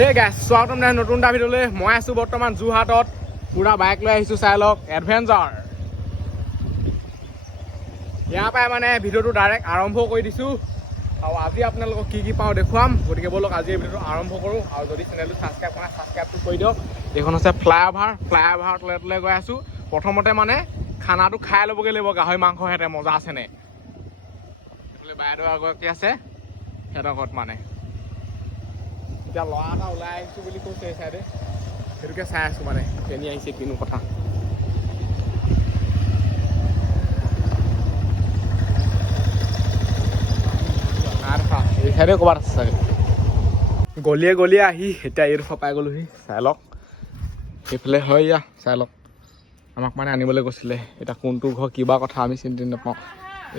Hey guys, স্বাগতম নাই নতুন এটা ভিডিঅ'লৈ। মই আছো বৰ্তমান যোৰহাটত পুৰা বাইক লৈ আহিছো চাই লওক এডভেঞ্চাৰ। ইয়াৰ পৰাই মানে ভিডিঅ'টো ডাইৰেক্ট আৰম্ভ কৰি দিছো আৰু আজি আপোনালোকক কি পাওঁ দেখুৱাম। গতিকে বলক আজি এই ভিডিঅ'টো আৰম্ভ কৰোঁ আৰু যদি চেনেলটো ছাবস্ক্ৰাইব কৰা ছাবস্ক্ৰাইবটো কৰি দিয়ক। এইখন হৈছে ফ্লাইঅভাৰ তলে গৈ আছো। প্ৰথমতে মানে খানাটো খাই ল'বগৈ লাগিব গাহৰি মাংস হেঁতে মজা আছেনে। এইফালে বাইদেউ এগৰাকী আছে সিহঁতৰ ঘৰত মানে এতিয়া ল'ৰা এটা ওলাই আহিছোঁ বুলি কৈছে এই চাইডে সেইটোকে চাই আছোঁ মানে কেনি আহিছে কিনো কথা। এই চাইডে ক'ৰবাত আছে চাগে। গলিয়ে আহি এতিয়া এইডোখৰ পাই গ'লোহি চাই লওক। সেইফালে হয় ইয়া চাই লওক আমাক মানে আনিবলৈ গৈছিলে। এতিয়া কোনটো ঘৰ কিবা কথা আমি চিন্তি নাপাওঁ।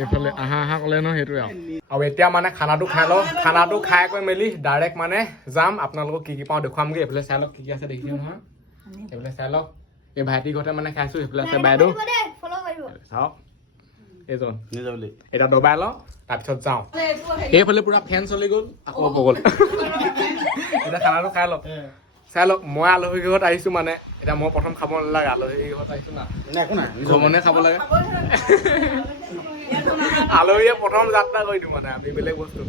এইফালে আহা ক'লে ন সেইটোৱে আৰু এতিয়া মানে খানাটো খাই লওঁ। খানাটো খাই কৰি মেলি ডাইৰেক্ট মানে যাম আপোনালোকক কি পাওঁ দেখুৱামগৈ। এইফালে চাই লওক কি আছে দেখিছে নহয়। এইফালে চাই লওক এই ভাইটি ঘৰতে মানে খাইছোঁ। সেইফালে আছে বাইদেউ চাওক এইজন এতিয়া দবাই লওঁ তাৰপিছত যাওঁ। এইফালে পুৰা ফেন চলি গ'ল আকৌ গ'ল। এতিয়া খানাটো খাই লওক চাই লওক। মই আলহী ঘৰত আহিছোঁ মানে এতিয়া মই প্ৰথম খাব নালাগে। আলহী ঘৰত আহিছোঁ না ঘৰমনে খাব লাগে। আলহীয়ে প্ৰথম যাত্ৰা কৰি দিওঁ মানে আমি বেলেগ বস্তু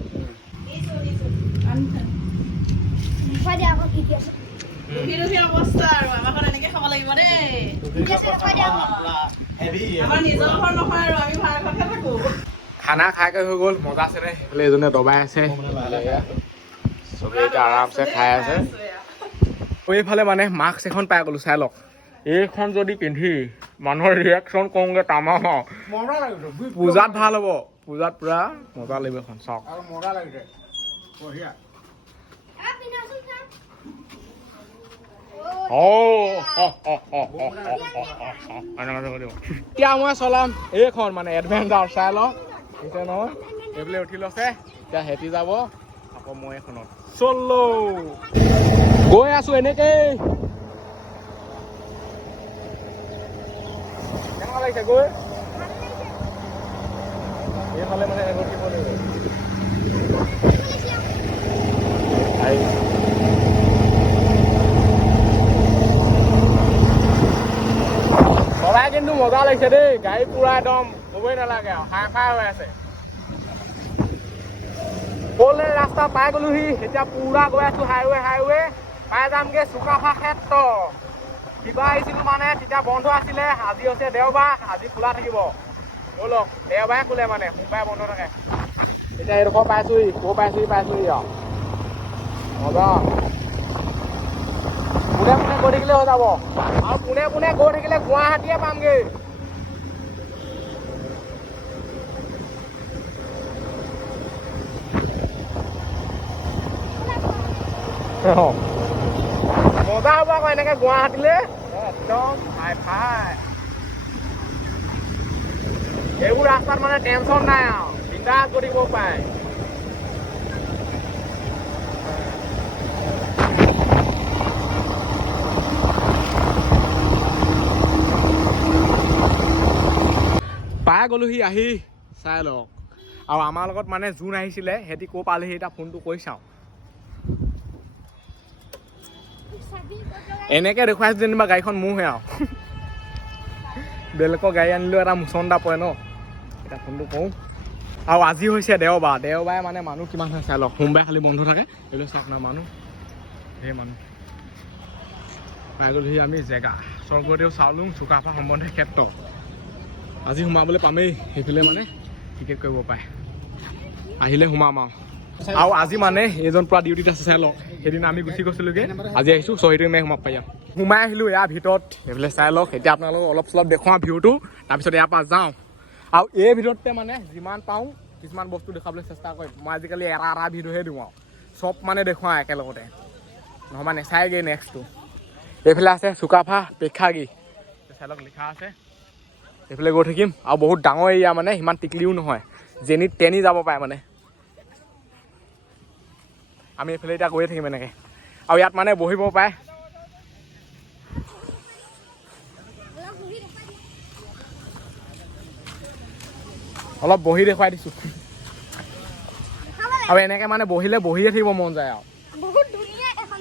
খানা খাই হৈ গ'ল মজা আছে ৰে। এইফালে এজনে দবাই আছে চবেই এতিয়া আৰামছে খাই আছে। এইফালে মানে মাস্ক এখন পাই গ'লো চাই লওক। এইখন যদি পিন্ধি মানুহৰ ৰিয়েকশ্যন কৰোঁগৈ তামাম পূজাত ভাল হ'ব। পূজাত পুৰা মজা লাগিব এখন চাওক। এতিয়া মই চলাম এইখন মানে এডভেঞ্চাৰ চাই লওক হৈছে নহয়। এইফালে উঠি লৈছে এতিয়া হেঁতি যাব আকৌ মই এখনত চলো গৈ আছো এনেকেই। কেনেকুৱা লাগিছে গৈ এইফালে মানে উঠিব লাগিব। চলাই কিন্তু মজা লাগিছে দেই। গাড়ী পুৰা একদম ক'বই নালাগে আৰু হাই হৈ আছে। ক'লে ৰাস্তা পাই গ'লোহি এতিয়া পুৰা গৈ আছো হাইৱে পাই যামগে চুকাফা ক্ষেত্ৰ। কিবা আহিছিলো মানে তেতিয়া বন্ধ আছিলে। আজি হৈছে দেওবাৰ আজি খোলা থাকিব। ব'লক দেওবাৰে খোলে মানে সোমবাৰে বন্ধ থাকে। এতিয়া এইডোখৰ পাইছোহি পাইছোহি আৰু মজা। পোনে গৈ থাকিলে হৈ যাব আৰু পোনে গৈ থাকিলে গুৱাহাটীয়ে পামগে। মজা হ'ব আকৌ এনেকে গুৱাহাটীলৈ একদম ফাই। এইবোৰ ৰাস্তাত মানে টেনচন নাই আৰু বিন্দাছ গৈ থাকিব পাৰে। পাই গ'লোহি আহি চাই লওক। আৰু আমাৰ লগত মানে যোন আহিছিলে সিহঁতি ক'ৰ পালেহি এতিয়া ফোনটো কৰি চাওঁ। এনেকে দেখুৱাইছো যেনিবা গাড়ীখন মোৰহে আৰু বেলেগৰ গাড়ী আনিলেও এটা মুচন্দা পৰে ন। এতিয়া ফোনটো কৰোঁ আৰু আজি হৈছে দেওবাৰে মানে মানুহ কিমান হয় চাই লওক। সোমবাৰে খালি বন্ধ থাকে। এইবিলাক চাওক না মানুহ ধেৰ মানুহ। পাই গ'লোহি আমি জেগা স্বৰ্গদেউ চাওলুং চুকাফা সম্বন্ধে ক্ষেত্ৰ। আজি সোমাবলৈ পামেই। সেইফালে মানে টিকেট কৰিব পাৰে আহিলে সোমাম আৰু আজি মানে এইজন পুৰা ডিউটিত আছে চাই লওক। সেইদিনা আমি গুচি গৈছিলোঁগৈ আজি আহিছোঁ সেইটো মে সোমাব পাৰি আৰু সোমাই আহিলোঁ ইয়াৰ ভিতৰত। সেইফালে চাই লওক এতিয়া আপোনালোকক অলপ চলপ দেখুৱাওঁ ভিউটো তাৰপিছত ইয়াৰ পৰা যাওঁ। আৰু এই ভিডিঅ'তে মানে যিমান পাওঁ কিছুমান বস্তু দেখুৱাবলৈ চেষ্টা কৰিম। মই আজিকালি এটা ভিডিঅ'হে দিওঁ আৰু চব মানে দেখুৱাওঁ একেলগতে নহ'বা নেচায়গৈ নেক্সটটো। এইফালে আছে চুকাফা প্ৰেক্ষাগৃহ চাই লওক লিখা আছে। এইফালে গৈ থাকিম আৰু বহুত ডাঙৰ এৰিয়া মানে সিমান টিকলিও নহয় যেনি তেনি যাব পাৰে মানে। আমি এইফালে এতিয়া গৈয়ে থাকিম এনেকৈ আৰু ইয়াত মানে বহিব পাৰে। অলপ বহি দেখুৱাই দিছোঁ আৰু এনেকৈ মানে বহিলে বহিয়ে থাকিব মন যায় আৰু বহুত ধুনীয়া এখন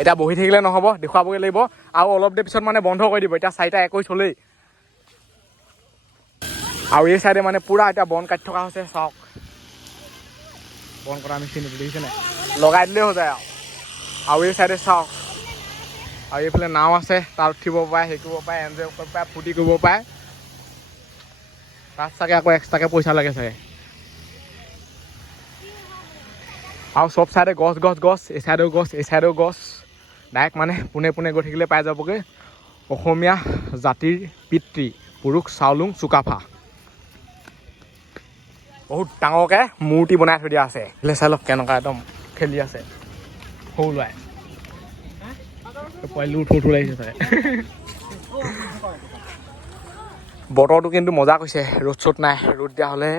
এতিয়া বহি থাকিলে নহ'ব, দেখুৱাবগৈ লাগিব। আৰু অলপ দেৰি পিছত মানে বন্ধ কৰি দিব। এতিয়া 4:21 হ'লেই। আৰু এই চাইডে মানে পুৰা এতিয়া বন কাটি থকা হৈছে। চাওক বন কটা মেচিন দেখিছে নাই, লগাই দিলেই হৈ যায় আৰু এই চাইডে চাওক। আৰু এইফালে নাও আছে, তাত উঠিব পাৰে, হেৰি কৰিব পাৰে, এনজয় কৰিব পাৰে, ফূৰ্তি কৰিব পাৰে। তাত চাগে আকৌ এক্সট্ৰাকৈ পইচা লাগে চাগে। আৰু চব চাইডে গছ গছ গছ, এই চাইডেও গছ, এই চাইডেও গছ। ডাইৰেক্ট মানে পোনে পোনে গৈ থাকিলে পাই যাবগৈ অসমীয়া জাতিৰ পিতৃ পুৰুষ চাওলুং চুকাফা। বহুত ডাঙৰকৈ মূৰ্তি বনাই থৈ দিয়া আছে। এইফালে চাই লওক কেনেকুৱা একদম খেলি আছে সৰু ল'ৰাই। পোৱালিটো উঠো লাগিছে চাগে। বতৰটো কিন্তু মজা কৰিছে, ৰ'দ চ'দ নাই। ৰ'দ দিয়া হ'লে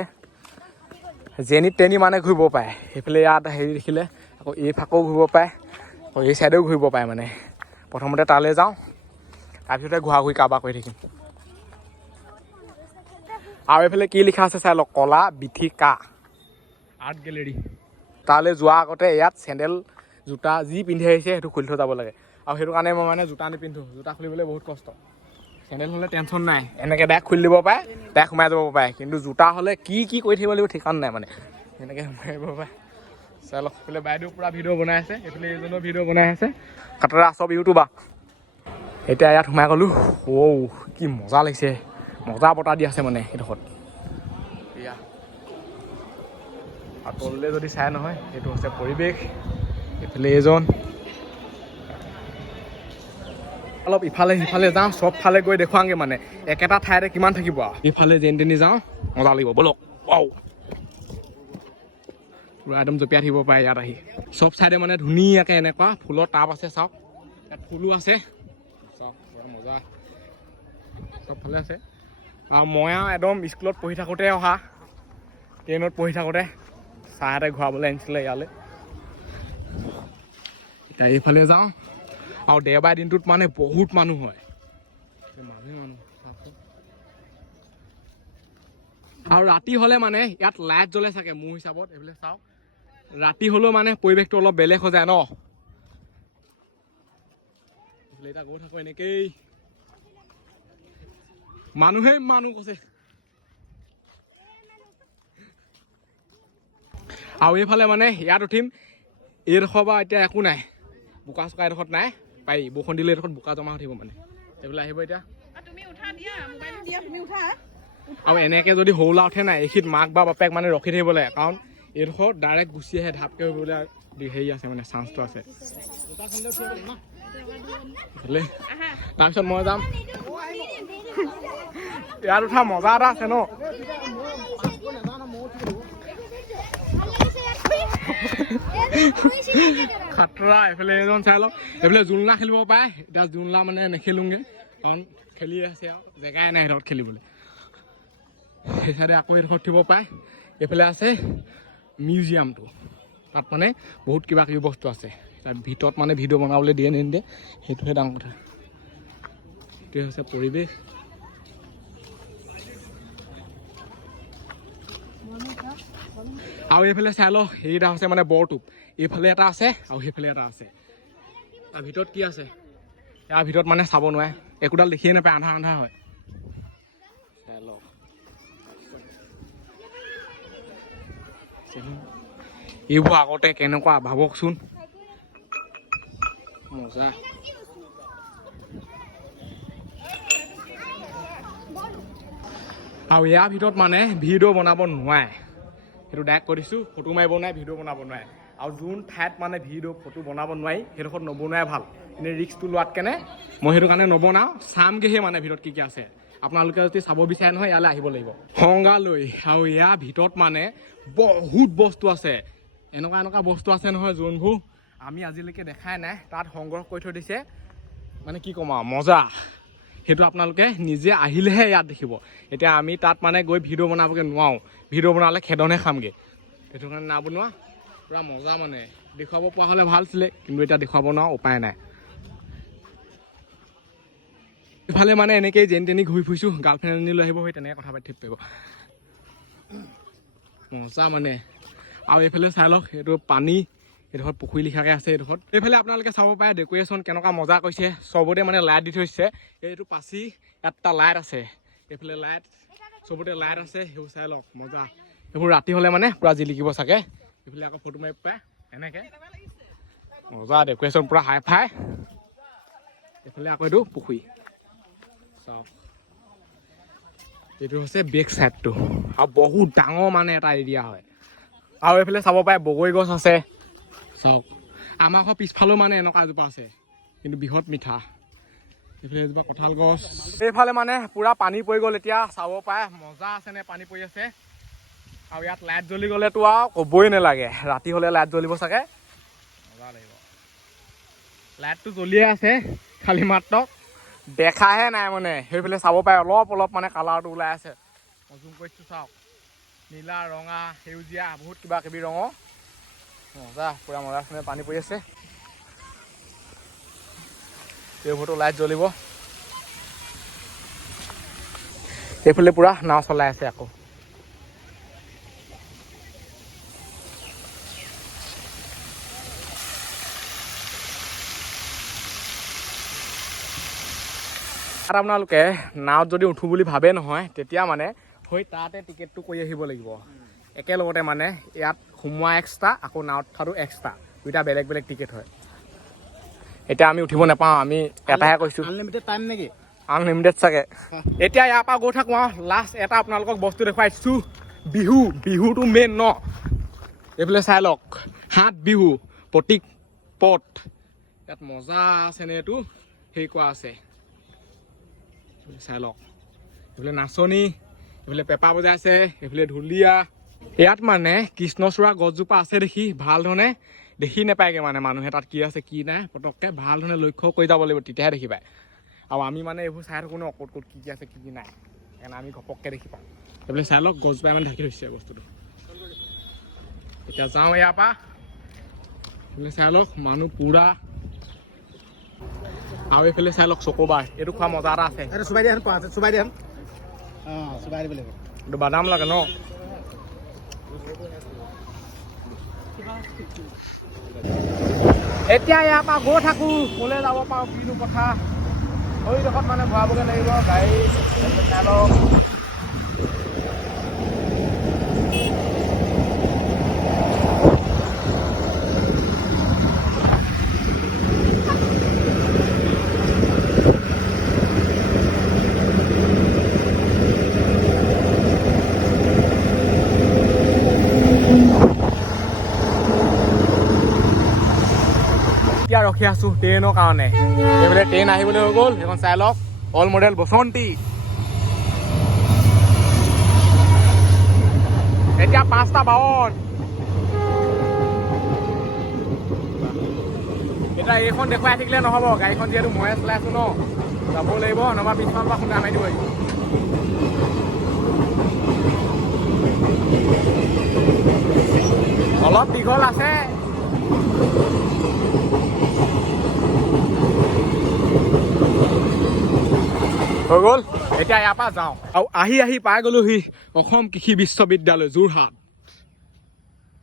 যেনি তেনি মানে ঘূৰিব পাৰে। সেইফালে ইয়াত হেৰি দেখিলে আকৌ এই ফাকেও ঘূৰিব পাৰে, আকৌ এই চাইডেও ঘূৰিব পাৰে। মানে প্ৰথমতে তালৈ যাওঁ, তাৰপিছতে ঘূৰা ঘূৰি কাৰোবাৰ কৰি থাকিম। আৰু এইফালে কি লিখা আছে চাই লওক, কলা বিথিকা আৰ্ট গেলেৰী। তালৈ যোৱাৰ আগতে ইয়াত চেণ্ডেল জোতা যি পিন্ধি আহিছে সেইটো খুলি থৈ যাব লাগে। আৰু সেইটো কাৰণে মই মানে জোতা নিপিন্ধোঁ, জোতা খুলিবলৈ বহুত কষ্ট। চেণ্ডেল হ'লে টেনশ্যন নাই, এনেকৈ ডাইৰেক্ট খুলি দিব পাৰে, ডাইৰেক্ট সোমাই যাব পাৰে। কিন্তু জোতা হ'লে কি কি কৰি থাকিব লাগিব ঠিকান নাই মানে, এনেকৈ সোমাই যাব পাৰে। চাই লওক এইফালে বাইদেউ পূৰা ভিডিঅ' বনাই আছে, এইফালে এইজনেও ভিডিঅ' বনাই আছে। কাটৰা চব ইউটিউবাৰ। এতিয়া ইয়াত সোমাই গ'লোঁ। কি মজা লাগিছে, মজা বতাহ দি আছে মানে এইডোখৰত। এয়া আৰু তললৈ যদি চাই নহয়, সেইটো হৈছে পৰিৱেশ। এইফালে এইজন। অলপ ইফালে সিফালে যাওঁ, চব ফালে গৈ দেখুৱাওঁগৈ মানে একেটা ঠাইতে কিমান থাকিব আৰু। ইফালে যেনি তেনি যাওঁ, মজা লাগিব ব'লক। পুৰা একদম জঁপিয়াই থাকিব পাৰে ইয়াত আহি। চব চাইডে মানে ধুনীয়াকৈ এনেকুৱা ফুলৰ টাব আছে। চাওক ইয়াত ফুলো আছে, চাওক মজা চব ফালে আছে। আৰু মই আৰু একদম স্কুলত পঢ়ি থাকোঁতে অহা, 10ত পঢ়ি থাকোঁতে ছাৰহঁতে ঘূৰাবলৈ আনিছিলে ইয়ালৈ। এতিয়া এইফালে যাওঁ। আৰু দেওবাৰ দিনটোত মানে বহুত মানুহ হয়, আৰু ৰাতি হ'লে মানে ইয়াত লাইট জ্বলে চাগে মোৰ হিচাপত। এইফালে চাওক ৰাতি হ'লেও মানে পৰিৱেশটো অলপ বেলেগ হৈ যায় ন। এইফালে এতিয়া গৈ থাকোঁ এনেকেই, মানুহে মানুহ কৈছে। আৰু এইফালে মানে ইয়াত উঠিম, এইডোখৰ বা এতিয়া একো নাই, বোকা চোকা এডোখৰত নাই। পাৰি বৰষুণ দিলে এডোখৰত বোকা জমা হৈ থাকিব মানে। এইফালে আহিব এতিয়া। আৰু এনেকৈ যদি সৰু ল'ৰা উঠে নাই, এইখিনিত মাক বা বাপেক মানে ৰখি থাকিব লাগে, কাৰণ এইডোখৰ ডাইৰেক্ট গুচি আহে, ঢাপকৈ হ'বলৈ হেৰি আছে মানে চান্সটো আছে। তাৰপিছত মই যাম। ইয়াত উঠা মজা এটা আছে ন। খাতৰা। এইফালে এজন চাই লওক, এইফালে জোলনা খেলিব পাৰে। এতিয়া জোলনা মানে নেখেলোঁগৈ, কাৰণ খেলি আছে আৰু জেগাই নাই সিহঁতত খেলিবলৈ। সেই চাইডে আকৌ এডোখৰত উঠিব পাৰে। এইফালে আছে মিউজিয়ামটো, তাত মানে বহুত কিবা কিবি বস্তু আছে। তাৰ ভিতৰত মানে ভিডিঅ' বনাবলৈ দিয়ে নিদিয়ে সেইটোহে ডাঙৰ কথা। সেইটোৱে হৈছে পৰিৱেশ। আৰু এইফালে চাই লওক, সেইকেইটা হৈছে মানে বৰটোপ। এইফালে এটা আছে আৰু সেইফালে এটা আছে। তাৰ ভিতৰত কি আছে ইয়াৰ ভিতৰত মানে চাব নোৱাৰে, একোডাল দেখিয়ে নাপায়, আন্ধাৰ আন্ধাৰ হয়। চাই লওক এইবোৰ আগতে কেনেকুৱা ভাবকচোন, মজা। আৰু ইয়াৰ ভিতৰত মানে ভিডিঅ' বনাব নোৱাৰে, সেইটো ডাইৰেক্ট কৈ দিছোঁ। ফটো মাৰিব নোৱাৰে, ভিডিঅ' বনাব নোৱাৰে। আৰু যোন ঠাইত মানে ভিডিঅ' ফটো বনাব নোৱাৰি সেইডোখৰত নবনোৱাই ভাল। এনেই ৰিস্কটো লোৱাত কেনে মই সেইটো কাৰণে নবনাওঁ। চামগৈহে মানে ভিতৰত কি কি আছে। আপোনালোকে যদি চাব বিচাৰে নহয়, ইয়ালৈ আহিব লাগিব সংগ্ৰহালয়। আৰু ইয়াৰ ভিতৰত মানে বহুত বস্তু আছে, এনেকুৱা এনেকুৱা বস্তু আছে নহয় যোনবোৰ আমি আজিলৈকে দেখাই নাই। তাত সংগ্ৰহ কৰি থৈ দিছে, মানে কি ক'ম আৰু মজা। সেইটো আপোনালোকে নিজে আহিলেহে ইয়াত দেখিব। এতিয়া আমি তাত মানে গৈ ভিডিঅ' বনাবগৈ নোৱাৰোঁ, ভিডিঅ' বনালে খেদনহে খামগৈ। সেইটো কাৰণে নাবনোৱা, পূৰা মজা মানে। দেখুৱাব পৰা হ'লে ভাল আছিলে, কিন্তু এতিয়া দেখুৱাব নোৱাৰোঁ, উপায় নাই। ইফালে মানে এনেকেই যেনি তেনি ঘূৰি ফুৰিছোঁ, গাৰ্লফ্ৰেণ্ড এজনী লৈ আহিব, সেই তেনেকৈ কথা পাতি থাকিব পাৰিব, মজা মানে। আৰু এইফালে চাই লওক, এইটো পানী, এইডোখৰত পুখুৰী লিখাকৈ আছে এইডোখৰত এইফালে আপোনালোকে চাব পাৰে ডেক'ৰেশ্যন কেনেকুৱা মজা কৰিছে চবতে মানে লাইট দি থৈছে এইটো পাচি ইয়াত এটা লাইট আছে এইফালে লাইট চবতে লাইট আছে সেইবোৰ চাই লওক মজা এইবোৰ ৰাতি হ'লে মানে পূৰা জিলিকিব চাগে এইফালে আকৌ ফটো মাৰিব পাৰে এনেকৈ মজা ডেক'ৰেশ্যন পূৰা হাই ফাই এইফালে আকৌ এইটো পুখুৰী চাওক এইটো হৈছে বেক চাইডটো আৰু বহুত ডাঙৰ মানে এটা এৰিয়া হয় আৰু এইফালে চাব পাৰে বগৰী গছ আছে চাওক আমাৰ ঘৰ পিছফালেও মানে এনেকুৱা এজোপা আছে কিন্তু বৃহৎ মিঠা এইফালে এজোপা কঁঠাল গছ এইফালে মানে পূৰা পানী পৰি গ'ল এতিয়া চাব পাৰে মজা আছেনে পানী পৰি আছে আৰু ইয়াত লাইট জ্বলি গ'লেতো আৰু ক'বই নালাগে ৰাতি হ'লে লাইট জ্বলিব চাগে মজা লাগিব লাইটটো জ্বলিয়ে আছে খালি মাত্ৰ দেখাহে নাই মানে সেইফালে চাব পাৰে অলপ মানে কালাৰটো ওলাই আছে মই জুম কৰিছোঁ চাওক নীলা ৰঙা সেউজীয়া বহুত কিবা কিবি ৰঙৰ মজা পূৰা মজা আছে পানী পৰি আছে এইবোৰতো লাইট জ্বলিব এইফালে পূৰা নাও চলাই আছে আকৌ আৰু আপোনালোকে নাৱত যদি উঠো বুলি ভাবে নহয় তেতিয়া মানে হৈ তাতে টিকেটটো কৰি আহিব লাগিব একেলগতে মানে ইয়াত সোমোৱা এক্সট্ৰা আকৌ নাৱত উঠাটো এক্সট্ৰা দুইটা বেলেগ বেলেগ টিকেট হয় এতিয়া আমি উঠিব নাপাওঁ আমি এটাহে কৈছোঁ আনলিমিটেড টাইম নেকি আনলিমিটেড চাগে এতিয়া ইয়াৰ পৰা গৈ থাকোঁ আৰু লাষ্ট এটা আপোনালোকক বস্তু দেখুৱাইছোঁ বিহুটো মেইন ন এইফালে চাই লওক হাত বিহু প্ৰতীক পথ ইয়াত মজা আছেনে এইটো হেৰি কৰা আছে চাই লওক এইফালে নাচনী এইফালে পেঁপা বজাইছে এইফালে ঢুলীয়া ইয়াত মানে কৃষ্ণচূড়া গছজোপা আছে দেখি ভাল ধৰণে দেখি নাপায়গৈ মানে মানুহে তাত কি আছে কি নাই পটককৈ ভাল ধৰণে লক্ষ্য কৰি যাব লাগিব তেতিয়াহে দেখি পায় আৰু আমি মানে এইবোৰ চাই থাকোঁ ন ক'ত কি আছে কি নাই সেইকাৰণে আমি ঘপককৈ দেখি পাওঁ এইফালে চাই লওক গছজোপাই মানে ঢাকি থৈছে বস্তুটো এতিয়া যাওঁ ইয়াৰ পৰা এইফালে চাই লওক মানুহ পূৰা আৰু এইফালে চাই লওক চকোবাৰ এইটো খোৱা মজা এটা আছে এইটো বাদাম লাগে ন এতিয়া ইয়াৰ পৰা গৈ থাকোঁ ক'লৈ যাব পাৰোঁ কিনো কথা সেইডোখৰত মানে ভৰাবগৈ লাগিব গাড়ী চাই লওক এতিয়া ৰখি আছোঁ ট্ৰেইনৰ কাৰণে এইফালে ট্ৰেইন আহিবলৈ হৈ গ'ল সেইখন চাই লওক অল মডেল বসন্তী এতিয়া 5:52 এতিয়া এইখন দেখুৱাই থাকিলে নহ'ব গাড়ীখন যিহেতু ময়ে চলাই আছোঁ ন যাব লাগিব নহবা পিছফালৰ পৰা খুন্দা মাৰি দিব লাগিব অলপ দীঘল আছে হৈ গ'ল এতিয়া ইয়াৰ পৰা যাওঁ আৰু আহি পাই গ'লোহি অসম কৃষি বিশ্ববিদ্যালয় যোৰহাট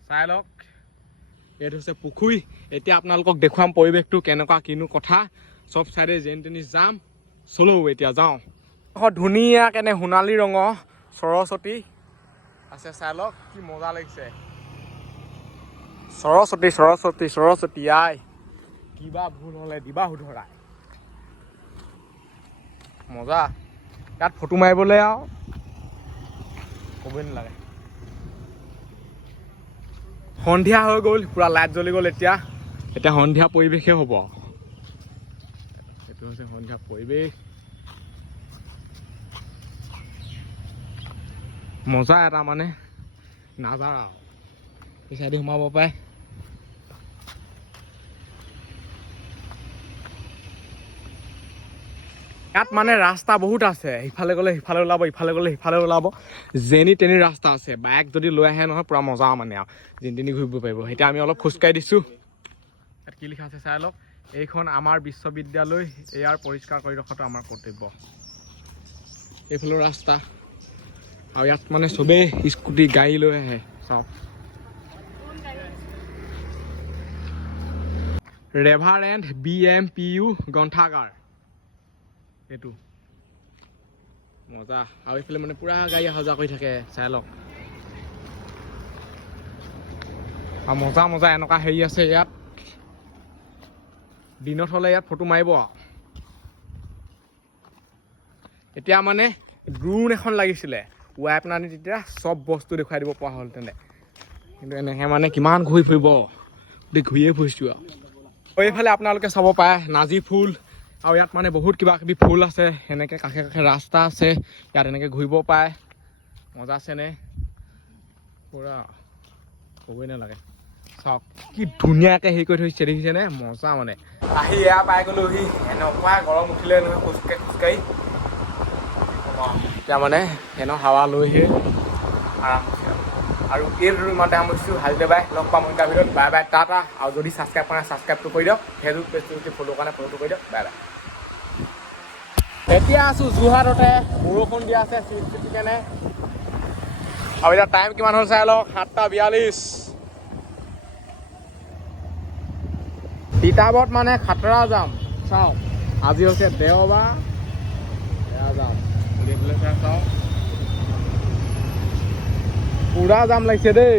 চাই লওক এইটো হৈছে পুখুৰী এতিয়া আপোনালোকক দেখুৱাম পৰিৱেশটো কেনেকুৱা কিনো কথা চব চাইডে যেনি তেনি যাম চলো এতিয়া যাওঁ ধুনীয়া কেনে সোণালী ৰঙৰ সৰস্বতী আছে চাই লওক কি মজা লাগিছে সৰস্বতী আই কিবা ভুল হ'লে দিবা শুধৰাই মজা ইয়াত ফটো মাৰিবলৈ আৰু ক'বই নালাগে সন্ধিয়া হৈ গ'ল পূৰা লাইট জ্বলি গ'ল এতিয়া সন্ধিয়া পৰিৱেশে হ'ব এইটো হৈছে সন্ধিয়া পৰিৱেশ মজা এটা মানে নাজাৰা এই চাইডে সোমাব পাৰে ইয়াত মানে ৰাস্তা বহুত আছে ইফালে গ'লে সিফালে ওলাব ইফালে গ'লে সিফালে ওলাব যেনি তেনি ৰাস্তা আছে বাইক যদি লৈ আহে নহয় পূৰা মজা মানে আৰু যেনি তেনি ঘূৰিব পাৰিব এতিয়া আমি অলপ খোজকাঢ়ি দিছোঁ ইয়াত কি লিখা আছে চাই লওক এইখন আমাৰ বিশ্ববিদ্যালয় ইয়াৰ পৰিষ্কাৰ কৰি ৰখাটো আমাৰ কৰ্তব্য এইফালৰ ৰাস্তা আৰু ইয়াত মানে চবেই স্কুটি গাড়ী লৈ আহে চাওক ৰেভাৰেণ্ড BMPU গ্ৰন্থাগাৰ এইটো মজা আৰু এইফালে মানে পুৰা গাড়ী অহা যোৱা কৰি থাকে চাই লওক আৰু মজা মজা এনেকুৱা হেৰি আছে ইয়াত দিনত হ'লে ইয়াত ফটো মাৰিব এতিয়া মানে ড্ৰোন এখন লাগিছিলে উৰাই পেলাই তেতিয়া চব বস্তু দেখুৱাই দিব পৰা হ'ল তেনে কিন্তু এনেকৈ মানে কিমান ঘূৰি ফুৰিব গোটেই ঘূৰিয়ে ফুৰিছোঁ আৰু এইফালে আপোনালোকে চাব পাৰে নাজি ফুল আৰু ইয়াত মানে বহুত কিবা কিবি ফুল আছে এনেকৈ কাষে কাষে ৰাস্তা আছে ইয়াত এনেকৈ ঘূৰিব পাৰে মজা আছেনে পুৰা ক'বই নালাগে চাওক কি ধুনীয়াকৈ হেৰি কৰি থৈছে দেখিছেনে মজা মানে আহি এয়া পাই গ'লোহি এনেকুৱা গৰম উঠিলে নহয় খোজকাঢ়ি এতিয়া মানে ফেনৰ হাৱা লৈহে আৰাম হৈছে আৰু এই ৰুমতে সামৰিছোঁ হালদে বাই লগ পাম এটা ভিডিঅ'ত বাই বাই টাটা আৰু যদি ছাবস্ক্ৰাইব কৰা ছাবস্ক্ৰাইবটো কৰি দিয়ক ফেচবুক পেজটো যদি ফ'ল' কাৰণে ফ'ল'টো কৰি দিয়ক বাই বাই এতিয়া আছোঁ যোৰহাটতে বৰষুণ দিয়া আছে চিটি কেনে আৰু এতিয়া টাইম কিমান হ'ল চাই লওক 7:42 তিতাবৰত মানে খাতৰা যাম চাওক আজি হৈছে দেওবাৰ এয়া যাম চাওক পুৰা জাম লাগিছে দেই